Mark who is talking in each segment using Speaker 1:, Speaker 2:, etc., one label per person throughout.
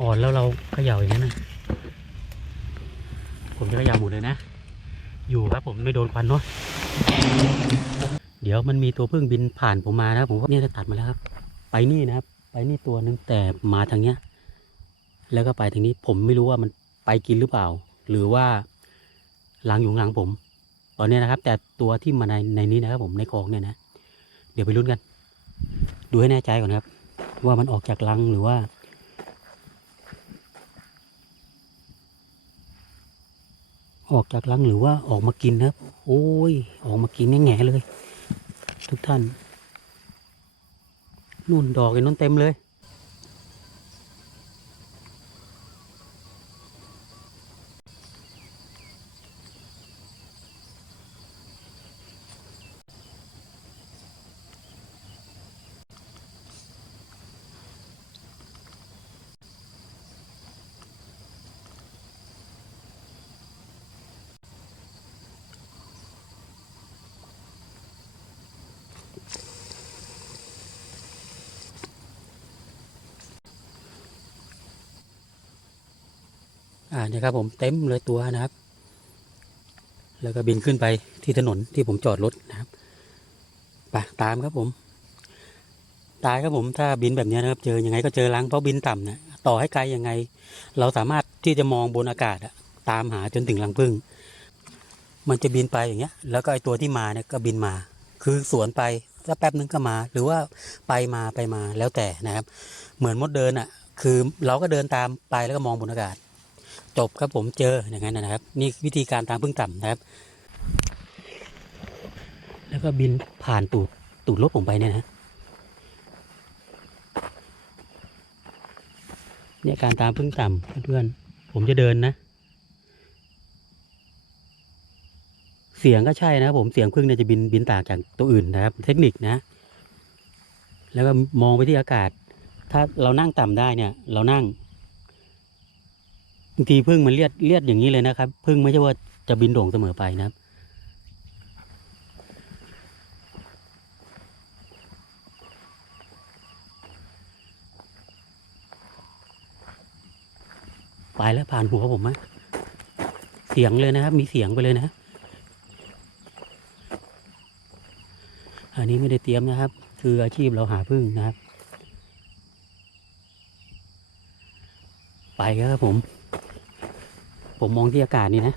Speaker 1: อ่อนแล้วเราเขย่าอย่างนั้นนะผมจะเขย่าหมดเลยนะ อยู่ครับผมไม่โดนควันเนาะเดี๋ยวมันมีตัวพึ่งบินผ่านผมมานะผมว่าเนี่ยจะตัดมาแล้วครับ ไปนี่นะครับ ไปนี่ตัวหนึงแต่มาทางเนี้ย แล้วก็ไปทางนี้ผมไม่รู้ว่ามันไปกินหรือเปล่า หรือว่าหลังอยู่หลังผม ตอนนี้นะครับ แต่ตัวที่มาในในนี้นะครับ ผมในคลองเนี่ยนะ เดี๋ยวไปลุ้นกัน ดูให้แน่ใจก่อนครับ ว่ามันออกจากรังหรือว่า ออกจากรังหรือว่าออกมากินนะครับ โอ้ย ออกมากินแง่เลย ทุกท่าน นู่นดอกไอ้นู่นเต็มเลย อ่านี่ครับผมเต็มเลยตัวนะครับ แล้วก็บินขึ้นไปที่ถนนที่ผมจอดรถนะครับไปตามครับผม ตายครับผมถ้าบินแบบนี้นะครับ เจอยังไงก็เจอล้างเพราะบินต่ำนะต่อให้ไกลยังไง เราสามารถที่จะมองบนอากาศอะตามหาจนถึงรังผึ้งมันจะบินไปอย่างเงี้ย แล้วก็ไอตัวที่มาเนี่ยก็บินมา คือสวนไปสักแป๊บนึงก็มา หรือว่าไปมาไปมาแล้วแต่นะครับ เหมือนมดเดินอะ คือเราก็เดินตามไปแล้วก็มองบนอากาศ จบครับผมเจออย่างนั้นนะครับ นี่วิธีการตามพึ่งต่ำนะครับ แล้วก็บินผ่านตูดตูดรถผมไปเนี่ยนะเนี่ยการตามพึ่งต่ำเพื่อนๆผมจะเดินนะ เสียงก็ใช่นะครับผมเสียงพึ่งเนี่ยจะบินบินต่างจากตัวอื่นนะครับ เทคนิคนะ แล้วก็มองไปที่อากาศ ถ้าเรานั่งต่ำได้เนี่ย เรานั่งางทีพึ่งมันเลียดเลียดอย่างนี้เลยนะครับ พึ่งไม่ใช่ว่าจะบินโด่งเสมอไปนะครับไปแล้วผ่านหัวผมอะเสียงเลยนะครับ มีเสียงไปเลยนะ อันนี้ไม่ได้เตรียมนะครับ คืออาชีพเราหาพึ่งนะครับ ไปครับผม ผมมองที่อากาศนี่นะ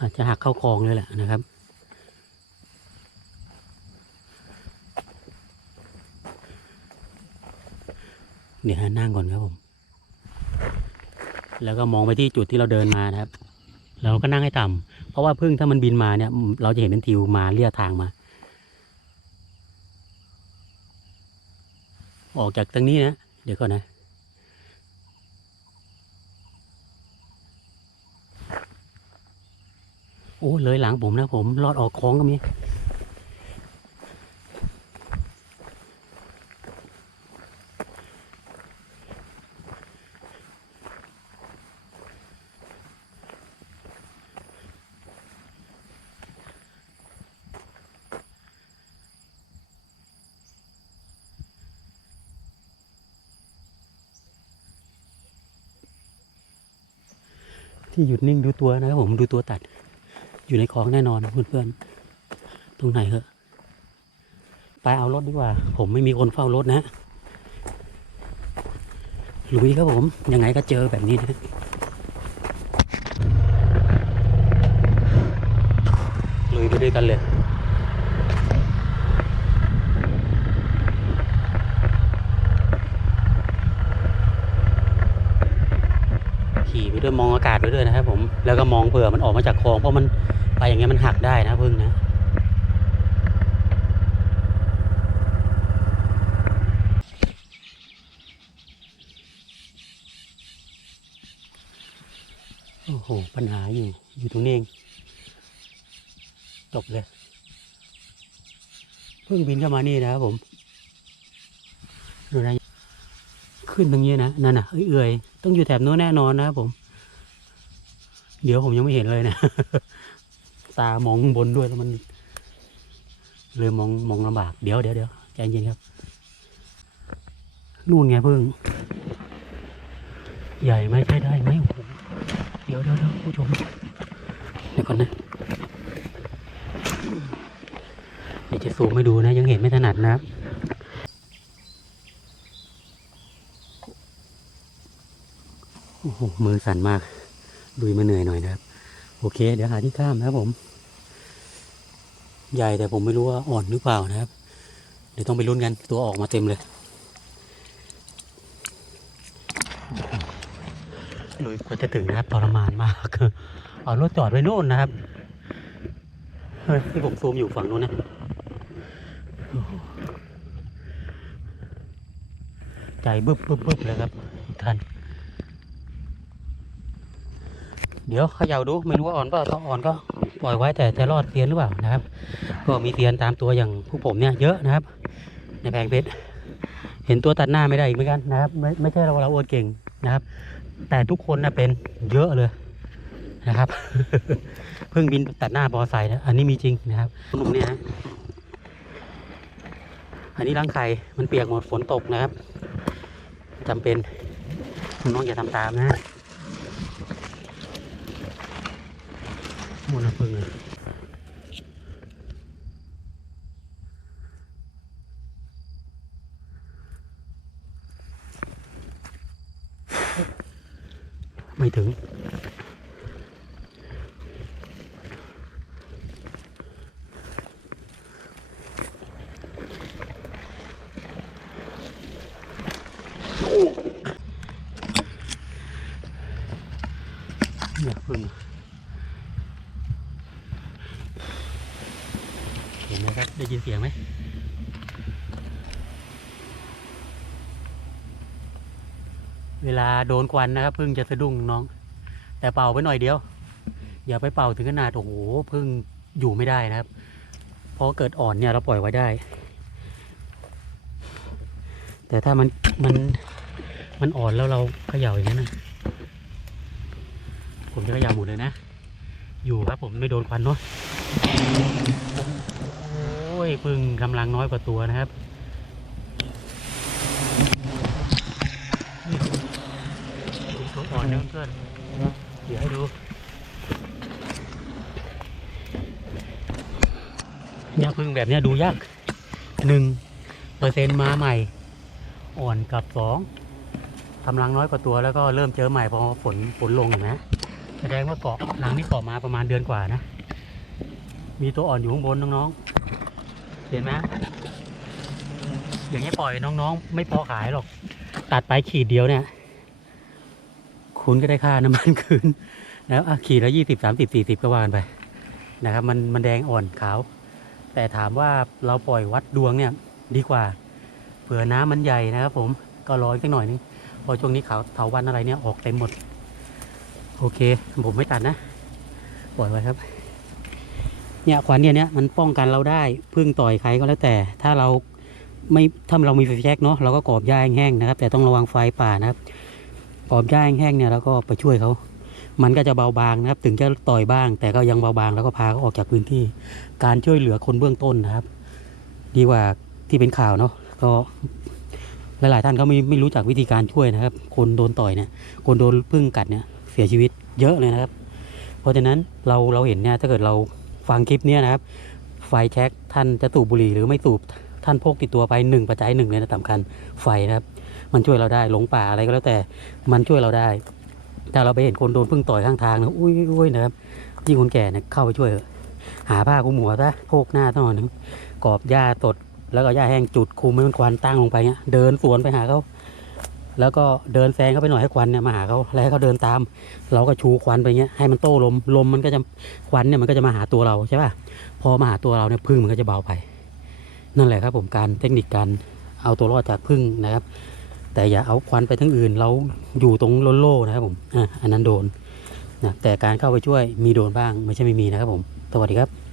Speaker 1: อาจจะหักเข้าคลองเลยแหละนะครับ เดี๋ยวนั่งก่อนครับผม แล้วก็มองไปที่จุดที่เราเดินมานะครับ เราก็นั่งให้ต่ำเพราะว่าพึ่งถ้ามันบินมาเนี่ย เราจะเห็นเป็นทิวมาเลียทางมา ออกจากตรงนี้นะ เดี๋ยวก่อนนะ โอ้เลยหลังผมนะผมรอดออกคลองก็มี ที่หยุดนิ่งดูตัวนะครับผมดูตัวตัด อยู่ในคลองแน่นอนเพื่อนๆตรงไหนเหอะไปเอารถดีกว่า ผมไม่มีคนเฝ้ารถนะลุยครับผม ยังไงก็เจอแบบนี้นะลุยไปด้วยกันเลย ขี่ไป ด้วยมองอากาศไปด้วยนะครับ ผมแล้วก็มองเผื่อมันออกมาจากคลองเพราะมันไปอย่างเงี้ยมันหักได้นะพึ่งนะโอ้โหปัญหาอยู่อยู่ตรงนี้เองจบเลยเพิ่งบินเข้ามานี่นะครับผมดูนะขึ้นตรงนี้นะนั่นน่ะเอื่อยๆต้องอยู่แถบโน้นแน่นอนนะครับผม เดี๋ยวผมยังไม่เห็นเลยนะตามองบนด้วยแล้วมัน เลยมองมองลำบาก เดี๋ยวเดี๋ยวเดี๋ยวใจเย็นครับ นู่นไงพึ่ง ใหญ่ไหมใช่ได้ไหมโอ้โหเดี๋ยวเดี๋ยวเดี๋ยวผู้ชมเดี๋ยวก่อนนะ เดี๋ยวจะซูมให้ดูนะ ยังเห็นไม่ถนัดนะครับโอ้โหมือสั่นมาก ดุยมาเหนื่อยหน่อยนะครับ โอเค เดี๋ยวหาที่ข้ามนะครับผม ใหญ่แต่ผมไม่รู้ว่าอ่อนหรือเปล่านะครับ เดี๋ยวต้องไปลุ้นกันตัวออกมาเต็มเลยลุยกว่าจะถึงนะครับทรมานมากเอารถจอดไว้โน่นนะครับเฮ้ยที่ผมซูมอยู่ฝั่งนู้นนะใจบึบบึบบึบเลยครับทุกท่าน เดี๋ยวเขย่าดูไม่รู้ว่าอ่อนเปล่าถ้าอ่อนก็ปล่อยไว้แต่จะรอดเซียนหรือเปล่านะครับ ก็มีเซียนตามตัวอย่างผู้ผมเนี่ยเยอะนะครับ ในแพงเพชรเห็นตัวตัดหน้าไม่ได้อีกเหมือนกันนะครับ ไม่ไม่ใช่เราเราอวดเก่งนะครับ แต่ทุกคนนะเป็นเยอะเลยนะครับ เพิ่งบินตัดหน้าบอไซค์นะอันนี้มีจริงนะครับหนุ่มเนี่ยฮะอันนี้ร่างไข่มันเปียกหมดฝนตกนะครับจำเป็นน้องอย่าทำตามนะ หมดน้ำพึ่งเลยไม่ถึง อย่าพึ่งเห็น ได้ยินเสียงไหมเวลาโดนควันนะครับพึ่งจะสะดุ้งน้อง แต่เป่าไปหน่อยเดียว อย่าไปเป่าถึงขนาดโอ้โหพึ่งอยู่ไม่ได้นะครับเพราะเกิดอ่อนเนี่ยเราปล่อยไว้ได้ แต่ถ้ามันมันมันอ่อนแล้วเราเขย่าอย่างนั้นนะผมจะขยำหมดเลยนะ อยู่ครับผมไม่โดนควันเนาะ้พึ่งกำลังน้อยกว่าตัวนะครับดูตัวอ่อนนะเพื่อนเดี๋ยวให้ดูยาพึ่งแบบนี้ดูยากหนึ่งเปอร์เซ็นต์มาใหม่ อ่อนกับสองกำลังน้อยกว่าตัวแล้วก็เริ่มเจอใหม่พอฝนฝนลงเห็นไหมแสดงว่าเกาะหลังนี้เกาะมาประมาณเดือนกว่านะ มีตัวอ่อนอยู่ข้างบนน้องๆ เห็นไหมอย่างนี้ปล่อยน้องๆ ไม่พอขายหรอก ตัดไปขีดเดียวเนี่ย คุณก็ได้ค่าน้ำมันคืนแล้วอะขีดละยี่สิบสามสิบสี่สิบก็ว่ากันไปนะครับ มันมันแดงอ่อนขาว แต่ถามว่าเราปล่อยวัดดวงเนี่ย ดีกว่าเผื่อน้ำมันใหญ่นะครับ ผมก็รออีกสักหน่อยนึงเพอช่วงนี้เขาเถาวันอะไรเนี่ยออกเต็มหมด โอเค ผมไม่ตัดนะ ปล่อยไว้ครับ เนี่ยควันเนี่ยเนี่ยมันป้องกันเราได้พึ่งต่อยใครก็แล้วแต่ ถ้าเราไม่ถ้าเรามีไฟแช็กเนาะเราก็กรอบหญ้าแห้งๆนะครับ แต่ต้องระวังไฟป่านะครับกรอบหญ้าแห้งๆเนี่ยเราก็ไปช่วยเขา มันก็จะเบาบางนะครับ ถึงจะต่อยบ้าง แต่ก็ยังเบาบางแล้วก็พาเขาออกจากพื้นที่ การช่วยเหลือคนเบื้องต้นนะครับ ดีกว่าที่เป็นข่าวเนาะก็หลาย ๆ ท่านก็ไม่ไม่รู้จักวิธีการช่วยนะครับ คนโดนต่อยเนี่ย คนโดนพึ่งกัดเนี่ยเสียชีวิตเยอะเลยนะครับ เพราะฉะนั้นเราเราเห็นเนี่ยถ้าเกิดเรา ฟังคลิปเนี้ยนะครับ ไฟแช็กท่านจะสูบบุหรี่หรือไม่สูบท่านพกติดตัวไปหนึ่งปัจจัยหนึ่งเลยนะสำคัญไฟนะครับ มันช่วยเราได้หลงป่าอะไรก็แล้วแต่มันช่วยเราได้ถ้าเราไปเห็นคนโดนพึ่งต่อยข้างทางนะอุ้ยอุ้ยนะครับยิ่งคนแก่เนี่ยเข้าไปช่วยหาผ้าคลุมหัวซะโพกหน้าตลอดนึงกรอบหญ้าสดแล้วก็หญ้าแห้งจุดคุมให้มันควันตั้งลงไปเงี้ยเดินสวนไปหาเขา แล้วก็เดินแซงเข้าไปหน่อยให้ควันเนี่ยมาหาเขาแล้วให้เขาเดินตาม เราก็ชูควันไปเงี้ยให้มันโต้ลมลมมันก็จะควันเนี่ยมันก็จะมาหาตัวเราใช่ป่ะพอมาหาตัวเราเนี่ยพึ่งมันก็จะเบาไป นั่นแหละครับผมการเทคนิคการเอาตัวรอดจากพึ่งนะครับ แต่อย่าเอาควันไปทั้งอื่น เราอยู่ตรงโลโล่นะครับผมอะอันนั้นโดนนะแต่การเข้าไปช่วยมีโดนบ้างไม่ใช่ไม่มีนะครับผมสวัสดีครับ